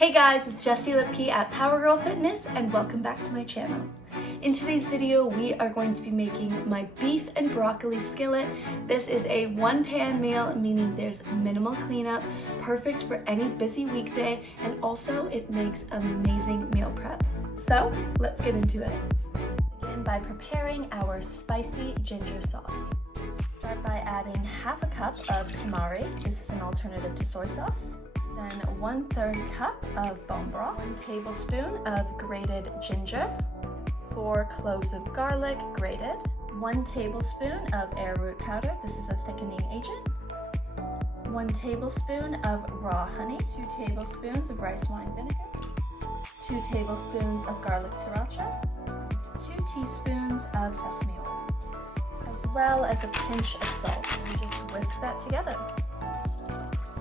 Hey guys, it's Jessie Lipke at Power Girl Fitness and welcome back to my channel. In today's video, we are going to be making my beef and broccoli skillet. This is a one-pan meal, meaning there's minimal cleanup, perfect for any busy weekday, and also it makes amazing meal prep. So let's get into it. Begin by preparing our spicy ginger sauce. Start by adding half a cup of tamari. This is an alternative to soy sauce. Then 1/3 cup of bone broth, 1 tablespoon of grated ginger, 4 cloves of garlic grated, 1 tablespoon of arrowroot powder, this is a thickening agent, 1 tablespoon of raw honey, 2 tablespoons of rice wine vinegar, 2 tablespoons of garlic sriracha, 2 teaspoons of sesame oil, as well as a pinch of salt. And just whisk that together.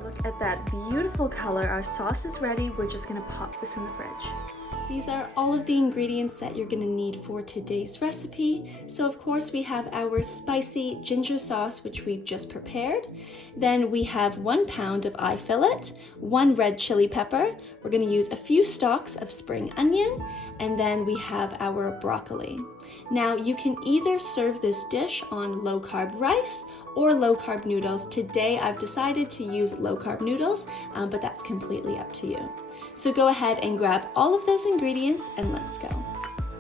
Look at that beautiful color. Our sauce is ready. We're just gonna pop this in the fridge. These are all of the ingredients that you're gonna need for today's recipe. So of course we have our spicy ginger sauce, which we've just prepared. Then we have 1 pound of eye fillet, 1 red chili pepper. We're gonna use a few stalks of spring onion, and then we have our broccoli. Now you can either serve this dish on low-carb rice or low-carb noodles. Today I've decided to use low-carb noodles, but that's completely up to you. So go ahead and grab all of those ingredients and let's go.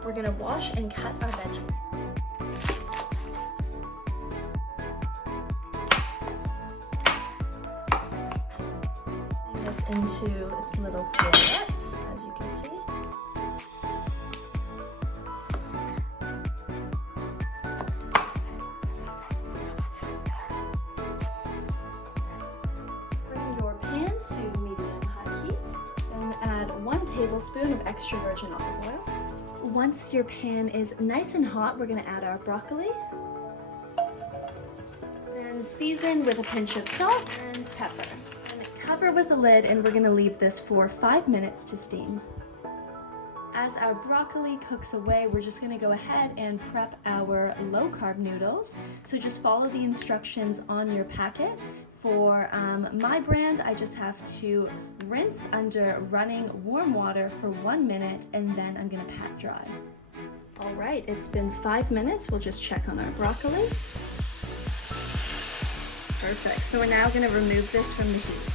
We're gonna wash and cut our veggies. Putting this into its little florets, as you can see. To medium-high heat. Then add 1 tablespoon of extra virgin olive oil. Once your pan is nice and hot, we're going to add our broccoli. Then season with a pinch of salt and pepper. And cover with a lid, and we're going to leave this for 5 minutes to steam. As our broccoli cooks away, we're just going to go ahead and prep our low-carb noodles. So just follow the instructions on your packet. For my brand, I just have to rinse under running warm water for 1 minute, and then I'm going to pat dry. All right, it's been 5 minutes. We'll just check on our broccoli. Perfect. So we're now going to remove this from the heat.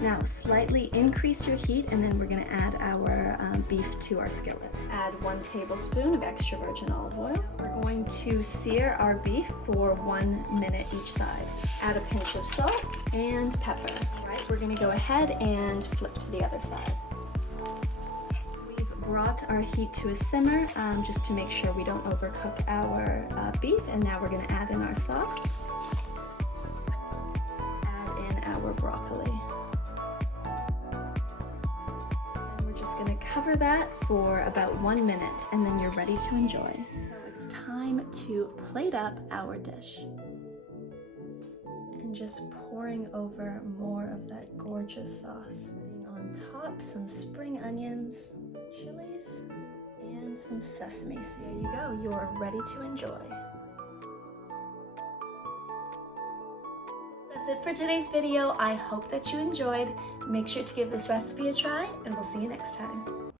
Now slightly increase your heat, and then we're going to add our beef to our skillet. Add 1 tablespoon of extra virgin olive oil. We're going to sear our beef for 1 minute each side. Add a pinch of salt and pepper. All right, we're going to go ahead and flip to the other side. We've brought our heat to a simmer just to make sure we don't overcook our beef, and now we're going to add in our sauce. Add in our broccoli. Going to cover that for about 1 minute, and then you're ready to enjoy. So it's time to plate up our dish. And just pouring over more of that gorgeous sauce. Putting on top some spring onions, chilies, and some sesame seeds. There you go, you're ready to enjoy. That's it for today's video. I hope that you enjoyed. Make sure to give this recipe a try, and we'll see you next time.